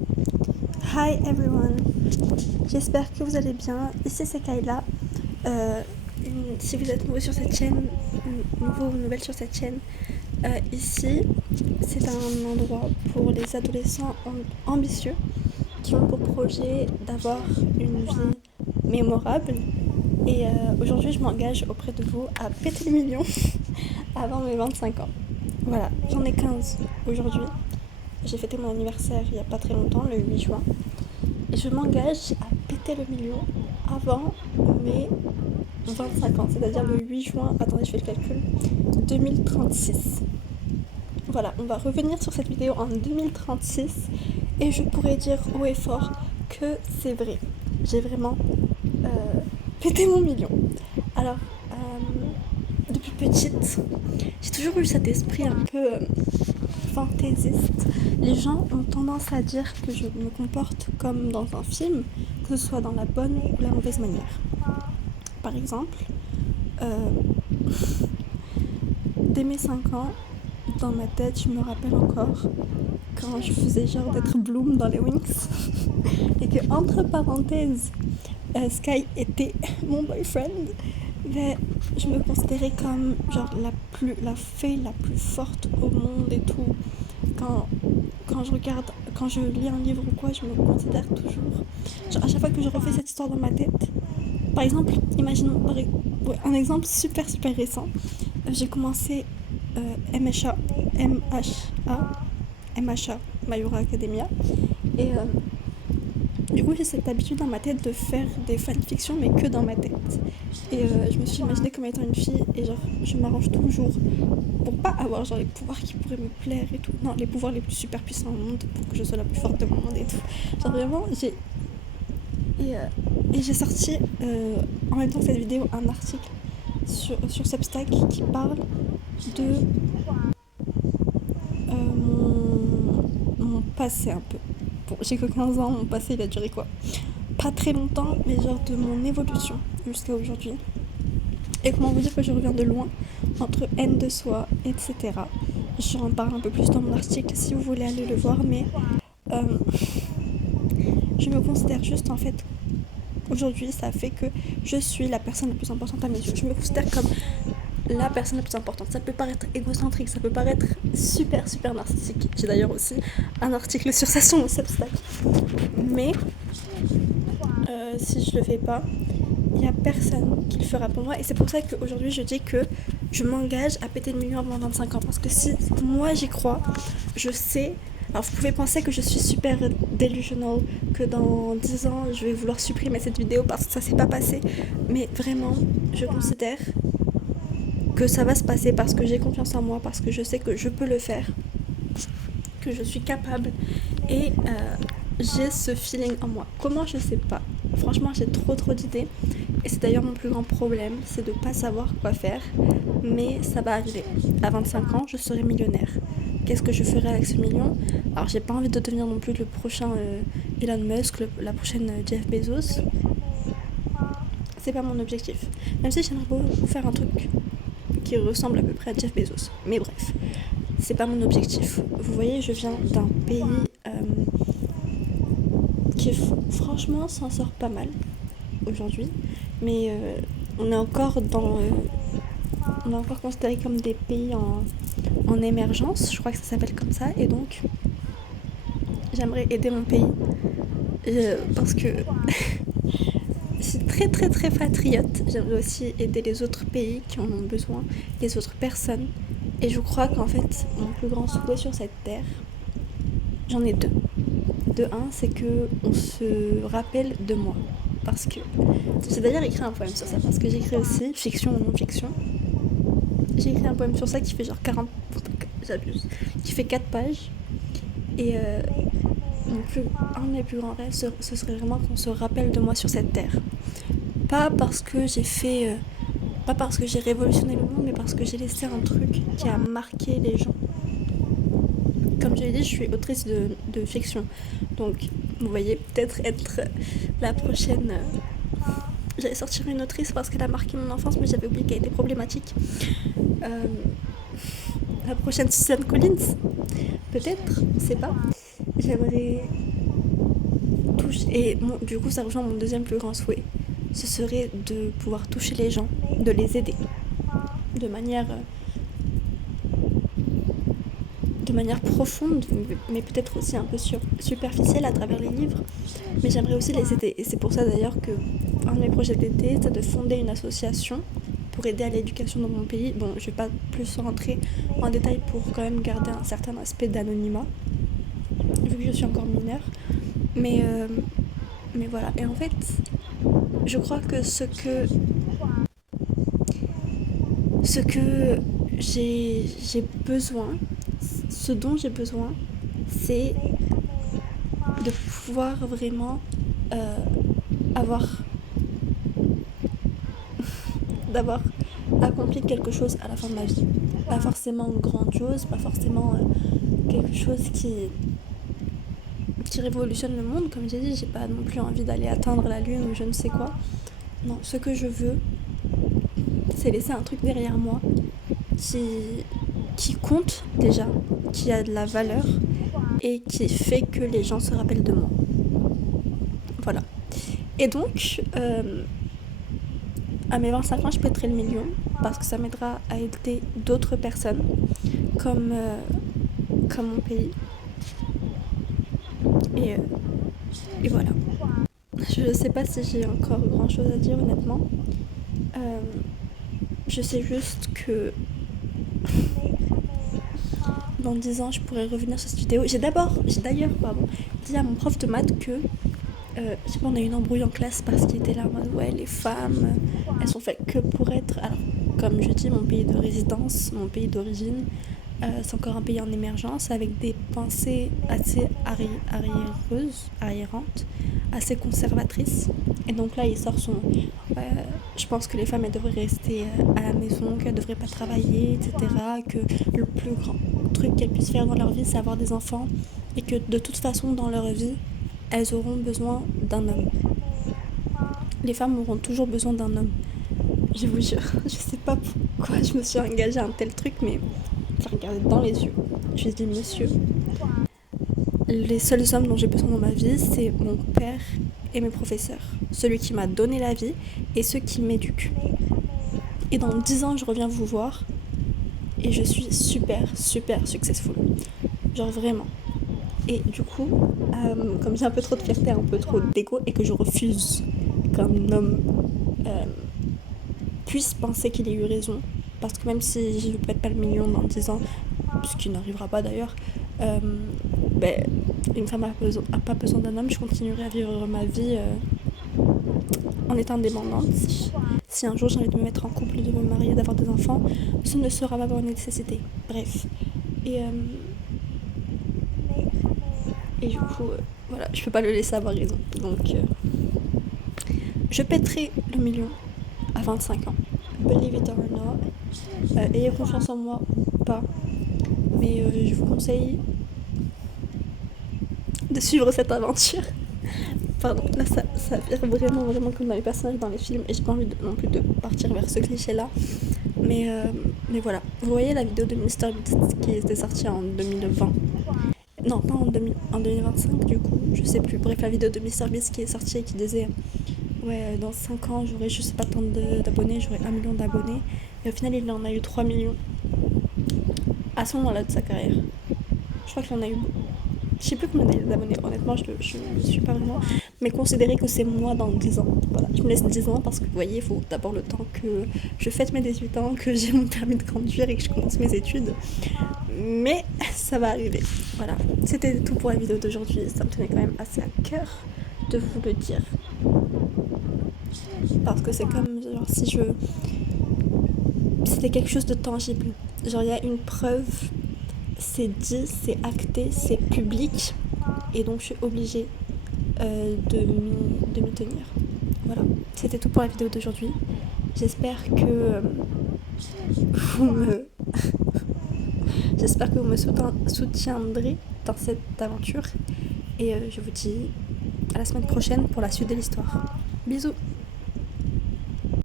Hi everyone, j'espère que vous allez bien. Ici c'est Kayla. Si vous êtes nouveau sur cette chaîne, nouveau ou nouvelle sur cette chaîne, ici c'est un endroit pour les adolescents ambitieux qui ont pour projet d'avoir une vie mémorable. Et aujourd'hui je m'engage auprès de vous à péter le million avant mes 25 ans. Voilà, j'en ai 15 aujourd'hui. J'ai fêté mon anniversaire il n'y a pas très longtemps, le 8 juin. Et je m'engage à péter le million avant mes 25 ans, c'est-à-dire le 8 juin, attendez je fais le calcul, 2036. Voilà, on va revenir sur cette vidéo en 2036 et je pourrais dire haut et fort que c'est vrai. J'ai vraiment pété mon million. Alors, depuis petite, j'ai toujours eu cet esprit un peu fantaisiste. Les gens ont tendance à dire que je me comporte comme dans un film, que ce soit dans la bonne ou la mauvaise manière. Par exemple, euh, dès mes 5 ans, dans ma tête, je me rappelle encore quand je faisais genre d'être Bloom dans les Wings et que entre parenthèses, Sky était mon boyfriend. Mais je me considérais comme genre la fée la plus forte au monde et tout. Quand, quand je lis un livre ou quoi, je me considère toujours. Genre à chaque fois que je refais cette histoire dans ma tête, par exemple, imaginons un exemple super super récent. J'ai commencé MHA, MHA, MHA, My Hero Academia. Et du coup, j'ai cette habitude dans ma tête de faire des fanfictions, mais que dans ma tête. Et je me suis imaginée comme étant une fille, et genre, je m'arrange toujours pour pas avoir genre les pouvoirs qui pourraient me plaire et tout. Non, les pouvoirs les plus super puissants au monde pour que je sois la plus forte de mon monde et tout. Genre vraiment, et j'ai sorti en même temps que cette vidéo un article sur Substack qui parle de mon passé un peu. Bon, j'ai que 15 ans, mon passé il a duré quoi? Pas très longtemps, mais genre de mon évolution jusqu'à aujourd'hui. Et comment vous dire que je reviens de loin, entre haine de soi, etc. J'en parle un peu plus dans mon article si vous voulez aller le voir, mais euh, je me considère juste en fait, aujourd'hui ça fait que je suis la personne la plus importante à mes yeux. Je me considère comme la personne la plus importante. Ça peut paraître égocentrique, ça peut paraître super super narcissique. J'ai d'ailleurs aussi un article sur ça sur mon Substack. Mais si je le fais pas, il n'y a personne qui le fera pour moi. Et c'est pour ça qu'aujourd'hui, je dis que je m'engage à péter le million avant 25 ans. Parce que si moi j'y crois, je sais. Alors vous pouvez penser que je suis super delusional, que dans 10 ans je vais vouloir supprimer cette vidéo parce que ça s'est pas passé. Mais vraiment, je considère que ça va se passer parce que j'ai confiance en moi, parce que je sais que je peux le faire, que je suis capable. Et j'ai ce feeling en moi. Comment, je sais pas. Franchement, j'ai trop d'idées. Et c'est d'ailleurs mon plus grand problème, c'est de pas savoir quoi faire. Mais ça va arriver. À 25 ans, je serai millionnaire. Qu'est-ce que je ferai avec ce million? Alors, j'ai pas envie de devenir non plus le prochain Elon Musk, la prochaine Jeff Bezos. C'est pas mon objectif. Même si j'aimerais beaucoup faire un truc qui ressemble à peu près à Jeff Bezos. Mais bref, c'est pas mon objectif. Vous voyez, je viens d'un pays qui franchement s'en sort pas mal aujourd'hui, mais on est encore on est encore considéré comme des pays en émergence, je crois que ça s'appelle comme ça, et donc j'aimerais aider mon pays parce que je suis très patriote. J'aimerais aussi aider les autres pays qui en ont besoin, les autres personnes, et je crois qu'en fait mon plus grand souhait sur cette terre, j'en ai deux. De un, c'est que on se rappelle de moi. Parce que j'ai d'ailleurs écrit un poème sur ça, parce que j'écris aussi fiction ou non-fiction. J'ai écrit un poème sur ça qui fait genre 40... J'abuse. Qui fait 4 pages. Et un de mes plus grands rêves, ce serait vraiment qu'on se rappelle de moi sur cette terre. Pas parce que j'ai fait... pas parce que j'ai révolutionné le monde, mais parce que j'ai laissé un truc qui a marqué les gens. Comme je l'ai dit, je suis autrice de fiction. Donc, vous voyez, peut-être être la prochaine... J'allais sortir une autrice parce qu'elle a marqué mon enfance, mais j'avais oublié qu'elle était problématique. Euh, la prochaine Suzanne Collins, peut-être, on sait pas. J'aimerais touche, et du coup ça rejoint mon deuxième plus grand souhait, ce serait de pouvoir toucher les gens, de les aider de manière, de manière profonde, mais peut-être aussi un peu superficielle à travers les livres. Mais j'aimerais aussi les aider. Et c'est pour ça d'ailleurs que un de mes projets d'été, c'est de fonder une association pour aider à l'éducation dans mon pays. Bon, je vais pas plus rentrer en détail pour quand même garder un certain aspect d'anonymat, vu que je suis encore mineure. Mais, euh, mais voilà. Et en fait, je crois que ce que j'ai besoin, ce dont j'ai besoin, c'est de pouvoir vraiment euh, avoir, d'avoir accompli quelque chose à la fin de ma vie. Pas forcément grandiose, pas forcément quelque chose qui révolutionne le monde. Comme j'ai dit, j'ai pas non plus envie d'aller atteindre la lune ou je ne sais quoi. Non, ce que je veux, c'est laisser un truc derrière moi qui, qui compte déjà, qui a de la valeur et qui fait que les gens se rappellent de moi. Voilà. Et donc, à mes 25 ans, je pèterai le million parce que ça m'aidera à aider d'autres personnes comme, comme mon pays. Et, euh, et voilà. Je sais pas si j'ai encore grand chose à dire honnêtement. Euh, je sais juste que dans 10 ans, je pourrais revenir sur cette vidéo. J'ai d'ailleurs, dit à mon prof de maths que, je sais pas, on a eu une embrouille en classe parce qu'il était là en mode, ouais, les femmes, elles sont faites que pour être. Alors, comme je dis, mon pays de résidence, mon pays d'origine, c'est encore un pays en émergence avec des pensées assez arriérantes, assez conservatrices. Et donc là, il sort son. Je pense que les femmes, elles devraient rester à la maison, qu'elles devraient pas travailler, etc. Que le plus grand truc qu'elles puissent faire dans leur vie, c'est avoir des enfants. Et que de toute façon, dans leur vie, elles auront besoin d'un homme. Les femmes auront toujours besoin d'un homme. Je vous jure, je sais pas pourquoi je me suis engagée à un tel truc, mais j'ai regardé dans les yeux. Je lui ai dit, monsieur, les seuls hommes dont j'ai besoin dans ma vie, c'est mon père et mes professeurs. Celui qui m'a donné la vie et ceux qui m'éduquent. Et dans 10 ans, je reviens vous voir et je suis super, super successful. Genre vraiment. Et du coup, comme j'ai un peu trop de fierté, un peu trop d'ego et que je refuse qu'un homme euh, puisse penser qu'il ait eu raison, parce que même si je ne pète pas le million dans 10 ans, ce qui n'arrivera pas d'ailleurs, euh, ben, une femme a pas besoin d'un homme, je continuerai à vivre ma vie en étant indépendante. Si un jour j'ai envie de me mettre en couple, de me marier, d'avoir des enfants, ce ne sera pas par nécessité. Bref. Et, et du coup, voilà, je peux pas le laisser avoir raison. Donc, je pèterai le million à 25 ans. Believe it or not. Ayez confiance en moi ou pas. Mais je vous conseille de suivre cette aventure. Pardon, là ça vire vraiment, vraiment comme dans les personnages dans les films. Et j'ai pas envie non plus de partir vers ce cliché-là. Mais voilà. Vous voyez la vidéo de MrBeast qui était sortie en 2020. Non, pas en 2025 du coup, je sais plus. Bref, la vidéo de MrBeast qui est sortie et qui disait ouais, dans 5 ans, j'aurai je sais pas tant d'abonnés, j'aurai 1 million d'abonnés. Et au final, il en a eu 3 millions à ce moment-là de sa carrière. Je crois qu'il en a eu. Je sais plus combien d'abonnés, honnêtement, je ne suis pas vraiment. Mais considérez que c'est moi dans 10 ans. Voilà, je me laisse 10 ans parce que vous voyez, il faut d'abord le temps que je fête mes 18 ans, que j'ai mon permis de conduire et que je commence mes études. Mais ça va arriver. Voilà, c'était tout pour la vidéo d'aujourd'hui. Ça me tenait quand même assez à cœur de vous le dire. Parce que c'est comme genre si je. C'était quelque chose de tangible. Genre, il y a une preuve, c'est dit, c'est acté, c'est public. Et donc, je suis obligée de m'y tenir. Voilà, c'était tout pour la vidéo d'aujourd'hui. J'espère que vous me. J'espère que vous me soutiendrez dans cette aventure. Et je vous dis à la semaine prochaine pour la suite de l'histoire. Bisous!